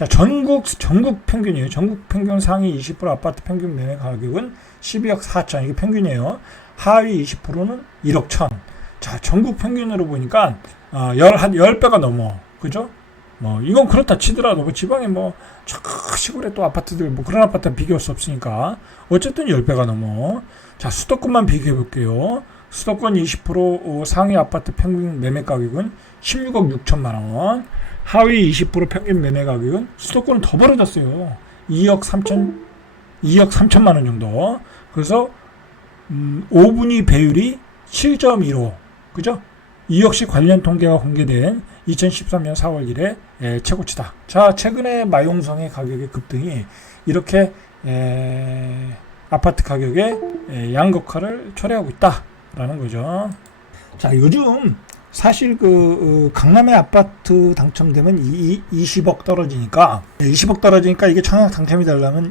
자, 전국 평균이에요. 전국 평균 상위 20% 아파트 평균 매매 가격은 12억 4천. 이게 평균이에요. 하위 20%는 1억 1천. 자, 전국 평균으로 보니까, 10배가 넘어. 그죠? 뭐, 이건 그렇다 치더라도, 뭐 지방에 뭐, 시골에 또 아파트들, 뭐 그런 아파트는 비교할 수 없으니까. 어쨌든 10배가 넘어. 자, 수도권만 비교해 볼게요. 수도권 20% 상위 아파트 평균 매매 가격은 16억 6천만 원. 하위 20% 평균 매매 가격은 수도권은 더 벌어졌어요. 2억 3천만 원 정도. 그래서 5분위 배율이 7.15. 그죠? 이 역시 관련 통계가 공개된 2013년 4월 1일 최고치다. 자, 최근에 마용성의 가격의 급등이 이렇게 아파트 가격의 양극화를 초래하고 있다라는 거죠. 자, 요즘 사실 강남의 아파트 당첨되면 20억 떨어지니까 이게 청약 당첨이 되려면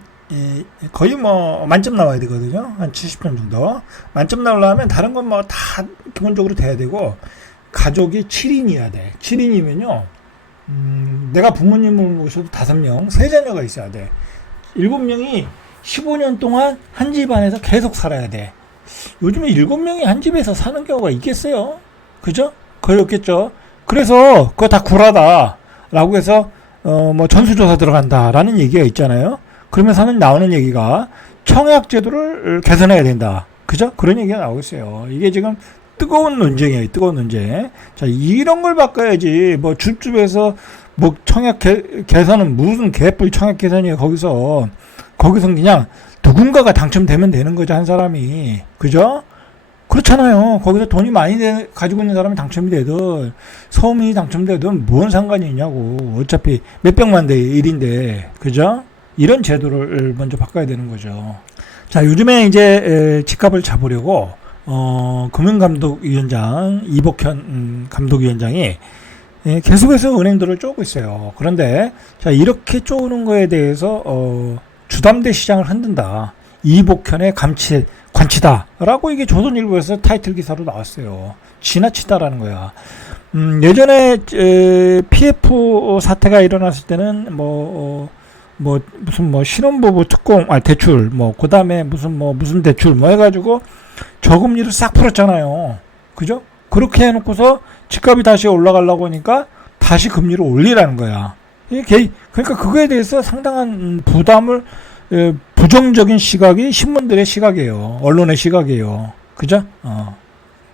거의 뭐 만점 나와야 되거든요. 한 70점 정도. 만점 나오려면 다른 건 뭐 다 기본적으로 돼야 되고, 가족이 7인이어야 돼. 7인이면요, 내가 부모님을 모셔도 5명, 세 자녀가 있어야 돼. 7명이 15년 동안 한 집안에서 계속 살아야 돼. 요즘에 7명이 한 집에서 사는 경우가 있겠어요? 그죠? 거의 없겠죠. 그래서 그거 다 구라다 라고 해서 뭐 전수조사 들어간다라는 얘기가 있잖아요. 그러면서는 나오는 얘기가 청약 제도를 개선해야 된다. 그죠? 그런 얘기가 나오고 있어요. 이게 지금 뜨거운 논쟁이에요. 뜨거운 논쟁. 자, 이런 걸 바꿔야지. 뭐 줍줍에서 뭐 청약 개선은 무슨 개뿔 청약 개선이에요. 거기서 그냥 누군가가 당첨되면 되는 거죠. 한 사람이. 그죠? 그렇잖아요. 거기서 돈이 많이 가지고 있는 사람이 당첨이 되든 서민이 당첨되든 뭔 상관이 있냐고. 어차피 몇백만 대 1인데. 그죠? 이런 제도를 먼저 바꿔야 되는 거죠. 자, 요즘에 이제 집값을 잡으려고 금융감독위원장 이복현 감독위원장이 계속해서 은행들을 쪼고 있어요. 그런데 자, 이렇게 쪼는 거에 대해서 주담대 시장을 흔든다. 이복현의 관치다라고 이게 조선일보에서 타이틀 기사로 나왔어요. 지나치다라는 거야. 예전에 PF 사태가 일어났을 때는 무슨 신혼부부 특공 대출 그다음에 무슨 대출 해가지고 저금리를 싹 풀었잖아요. 그죠? 그렇게 해놓고서 집값이 다시 올라가려고 하니까 다시 금리를 올리라는 거야. 그러니까 그거에 대해서 상당한 부담을 부정적인 시각이 신문들의 시각이에요. 언론의 시각이에요. 그죠?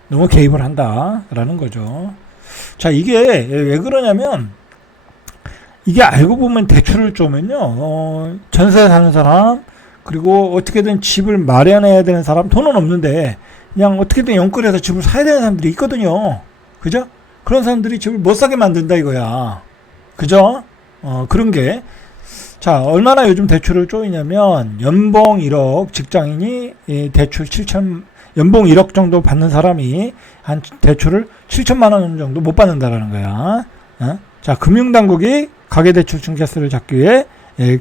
너무 개입을 한다라는 거죠. 자, 이게 왜 그러냐면, 이게 알고 보면 대출을 쪼면요, 전세 사는 사람, 그리고 어떻게든 집을 마련해야 되는 사람, 돈은 없는데 그냥 어떻게든 연끌해서 집을 사야 되는 사람들이 있거든요. 그죠? 그런 사람들이 집을 못 사게 만든다 이거야. 그죠? 그런 게. 자, 얼마나 요즘 대출을 쪼이냐면, 연봉 1억 직장인이 대출 연봉 1억 정도 받는 사람이 한 대출을 7천만 원 정도 못 받는다라는 거야. 자, 금융당국이 가계대출 증가세를 잡기 위해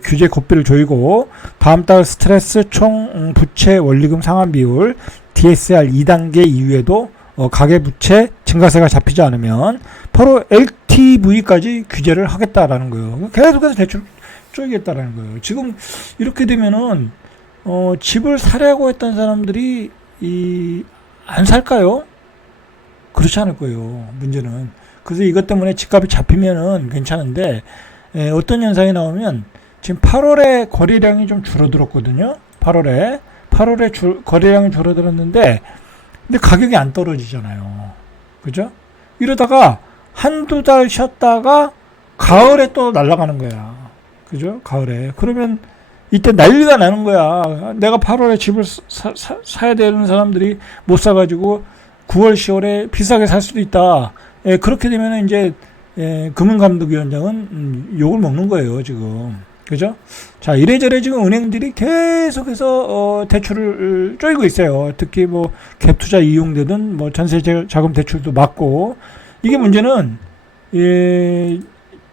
규제 고삐를 조이고, 다음 달 스트레스 총 부채 원리금 상환 비율 DSR 2단계 이후에도 가계부채 증가세가 잡히지 않으면 바로 LTV까지 규제를 하겠다라는 거예요. 계속해서 대출 쪼이겠다라는 거예요. 지금 이렇게 되면은 집을 사려고 했던 사람들이 안 살까요? 그렇지 않을 거예요. 문제는. 그래서 이것 때문에 집값이 잡히면은 괜찮은데, 어떤 현상이 나오면 지금 8월에 거래량이 좀 줄어들었거든요. 8월에 거래량이 줄어들었는데, 근데 가격이 안 떨어지잖아요. 그죠? 이러다가 한두 달 쉬었다가 가을에 또 날아가는 거야. 그죠? 가을에. 그러면 이때 난리가 나는 거야. 내가 8월에 집을 사야 되는 사람들이 못 사가지고 9월, 10월에 비싸게 살 수도 있다. 그렇게 되면 이제 금융감독위원장은 욕을 먹는 거예요, 지금. 그죠? 자, 이래저래 지금 은행들이 계속해서 대출을 쪼이고 있어요. 특히 갭투자 이용되든 전세 자금 대출도 막고. 이게 문제는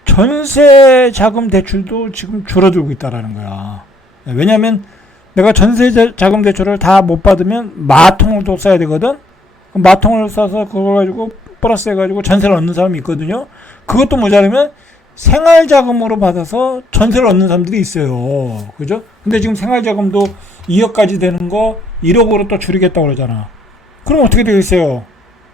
전세 자금 대출도 지금 줄어들고 있다라는 거야. 왜냐하면 내가 전세 자금 대출을 다 못 받으면 마통을 또 써야 되거든. 마통을 써서 그거 가지고 플러스 해가지고 전세를 얻는 사람이 있거든요. 그것도 모자라면 생활자금으로 받아서 전세를 얻는 사람들이 있어요. 그죠? 근데 지금 생활자금도 2억까지 되는 거 1억으로 또 줄이겠다고 그러잖아. 그럼 어떻게 되겠어요?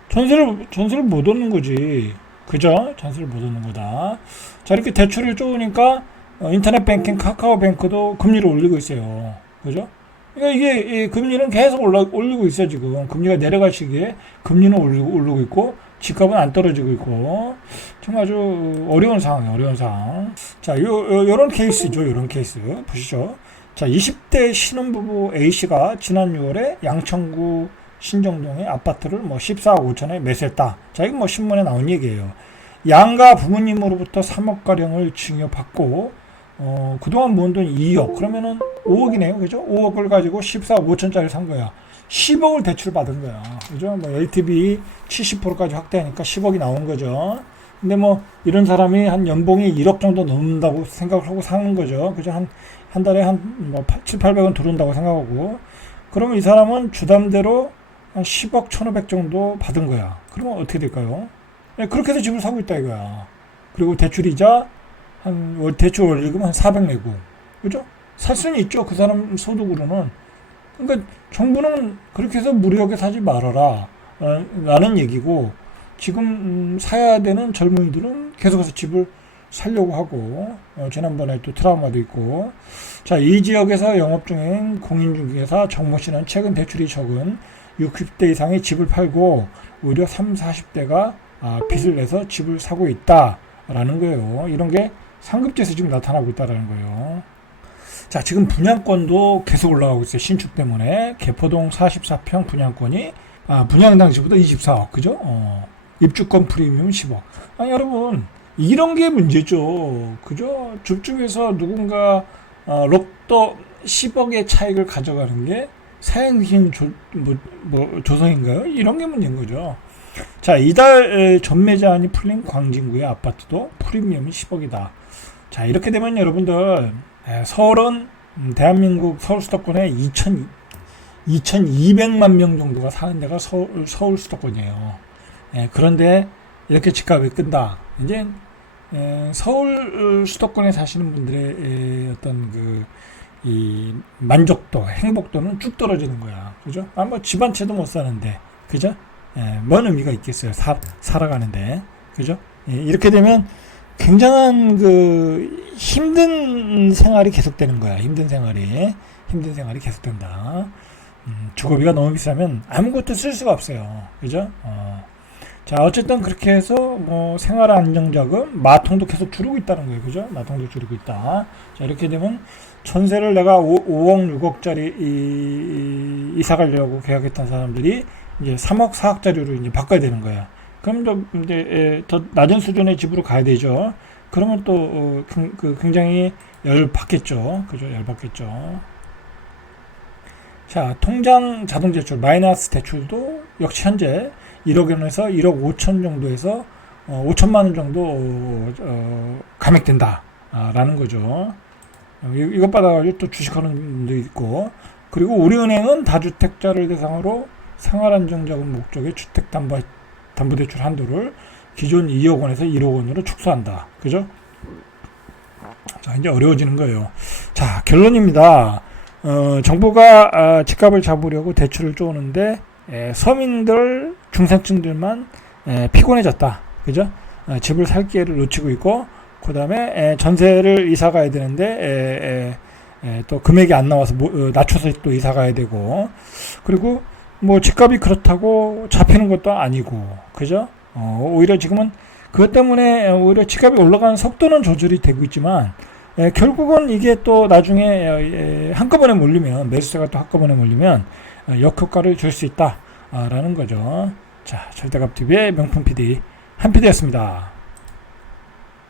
전세를 못 얻는 거지. 그죠? 전세를 못 얻는 거다. 자, 이렇게 대출을 쪼으니까 인터넷 뱅킹, 카카오뱅크도 금리를 올리고 있어요. 그죠? 그러니까 이게 이 금리는 계속 올리고 있어요, 지금. 금리가 내려갈 시기에 금리는 오르고 있고, 집값은 안 떨어지고 있고, 정말 아주 어려운 상황이에요, 어려운 상황. 자, 요런 케이스죠, 요런 케이스. 보시죠. 자, 20대 신혼부부 A씨가 지난 6월에 양천구 신정동의 아파트를 뭐 14억 5천에 매수했다. 자, 이건 뭐 신문에 나온 얘기예요. 양가 부모님으로부터 3억가량을 증여받고, 그동안 모은 돈 2억. 그러면은 5억이네요. 그죠? 5억을 가지고 14억 5천짜리 산 거야. 10억을 대출 받은 거야. 그죠? 뭐 LTV 70%까지 확대하니까 10억이 나온 거죠. 근데 뭐 이런 사람이 한 연봉이 1억 정도 넘는다고 생각을 하고 사는 거죠. 그죠? 한 달에 뭐 7, 800원 들어온다고 생각하고. 그러면 이 사람은 주담대로 한 10억 1,500 정도 받은 거야. 그러면 어떻게 될까요? 그렇게 해서 집을 사고 있다 이거야. 그리고 대출이자 대출 원리금 한 400 내고. 그죠? 살 수는 있죠. 그 사람 소득으로는. 그러니까 정부는 그렇게 해서 무리하게 사지 말아라 라는 얘기고, 지금 사야 되는 젊은이들은 계속해서 집을 살려고 하고, 지난번에 또 트라우마도 있고. 자, 이 지역에서 영업 중인 공인중개사 정모 씨는 최근 대출이 적은 60대 이상의 집을 팔고 오히려 30, 40대가 빚을 내서 집을 사고 있다라는 거예요. 이런 게 상급지에서 지금 나타나고 있다라는 거예요. 자, 지금 분양권도 계속 올라가고 있어요. 신축 때문에. 개포동 44평 분양권이 분양 당시보다 24억. 그죠? 입주권 프리미엄 10억. 아니, 여러분, 이런 게 문제죠. 그죠? 줍줍에서 누군가 로또 10억의 차익을 가져가는 게 사행신 조성인가요? 이런 게 문제인 거죠. 자, 이달 전매제한이 풀린 광진구의 아파트도 프리미엄이 10억이다. 자, 이렇게 되면 여러분들, 서울은 대한민국 서울 수도권에 2,200만 명 정도가 사는 데가 서울 수도권이에요. 그런데 이렇게 집값이 끈다. 이제 서울 수도권에 사시는 분들의 어떤 이 만족도, 행복도는 쭉 떨어지는 거야. 그죠? 뭐 집 한 채도 못 사는데, 그죠? 뭔 의미가 있겠어요? 살아가는데, 그죠? 이렇게 되면 굉장한 힘든 생활이 계속되는 거야. 힘든 생활이 계속된다. 주거비가 너무 비싸면 아무것도 쓸 수가 없어요. 그죠? 자, 어쨌든 그렇게 해서 뭐 생활 안정자금, 마통도 계속 줄이고 있다는 거예요. 그죠? 마통도 줄이고 있다. 자, 이렇게 되면 전세를 내가 5억, 6억짜리 이사 가려고 계약했던 사람들이 이제 3억, 4억짜리로 이제 바꿔야 되는 거야. 그럼 이제 더 낮은 수준의 집으로 가야 되죠. 그러면 또 굉장히 열받겠죠. 그죠? 열받겠죠. 자, 통장 자동 제출, 마이너스 대출도 역시 현재 1억 원에서 1억 5천 정도에서 5천만 원 정도 감액된다 라는 거죠. 이것 받아가지고 또 주식하는 분도 있고, 그리고 우리은행은 다주택자를 대상으로 생활안정자금 목적의 주택담보대출 한도를 기존 2억 원에서 1억 원으로 축소한다. 그죠? 자, 이제 어려워지는 거예요. 자, 결론입니다. 정부가 집값을 잡으려고 대출을 쪼는데 서민들, 중산층들만 피곤해졌다. 그죠? 집을 살 기회를 놓치고 있고, 그 다음에 전세를 이사 가야 되는데 또 금액이 안 나와서 낮춰서 또 이사 가야 되고, 그리고 뭐 집값이 그렇다고 잡히는 것도 아니고, 그죠? 오히려 지금은 그것 때문에 오히려 집값이 올라가는 속도는 조절이 되고 있지만, 결국은 이게 또 나중에 한꺼번에 몰리면, 매수세가 또 한꺼번에 몰리면 역효과를 줄 수 있다 라는 거죠. 자, 절대값TV의 명품 PD 한PD였습니다.